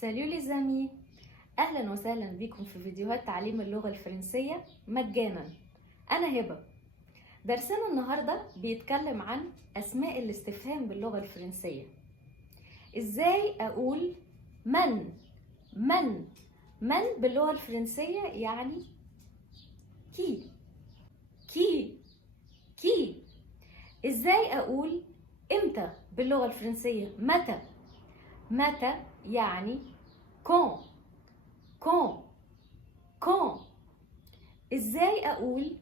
سالو لي زامي، اهلا وسهلا بكم في فيديوهات تعليم اللغة الفرنسية مجانا. انا هبة. درسنا النهاردة بيتكلم عن اسماء الاستفهام باللغة الفرنسية. ازاي اقول من من باللغة الفرنسية يعني كي كي. ازاي اقول امتى باللغة الفرنسية متى يعني كون. ازاي اقول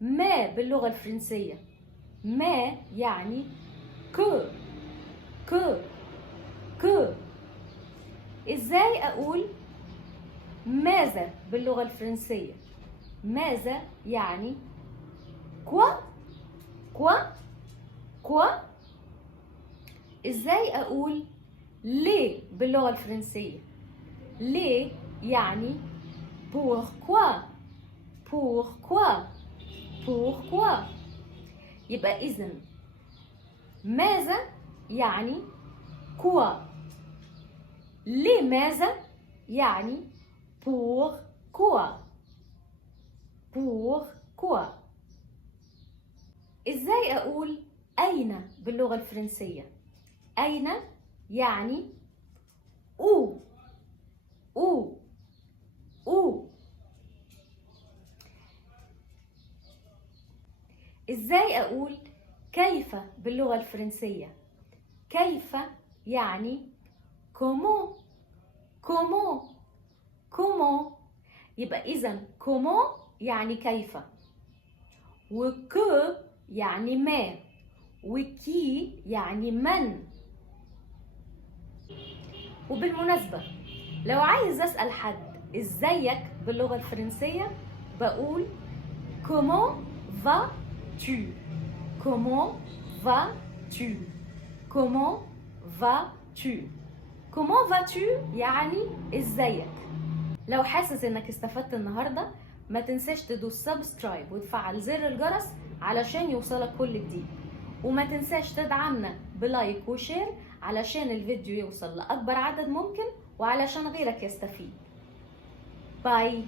ما باللغة الفرنسية؟ ما يعني كو. ازاي اقول ماذا باللغة الفرنسية؟ ماذا يعني كوا. ازاي اقول ليه باللغة الفرنسية؟ ليه يعني pourquoi. يبقى إذن ماذا يعني quoi، لماذا يعني pourquoi. إزاي أقول أين باللغة الفرنسية؟ أين يعني où. إزاي أقول كيف باللغة الفرنسية؟ كيف يعني comment. يبقى إذن comment يعني كيف، وكو يعني ما، وكي يعني من. وبالمناسبة لو عايز أسأل حد إزيك باللغة الفرنسية بقول comment vas-tu. comment vas-tu يعني إزيك. لو حاسس إنك استفدت النهاردة ما تنساش تدوس سبسكرايب وتفعل زر الجرس علشان يوصلك كل جديد، وما تنساش تدعمنا بلايك وشير علشان الفيديو يوصل لأكبر عدد ممكن وعلشان غيرك يستفيد. باي.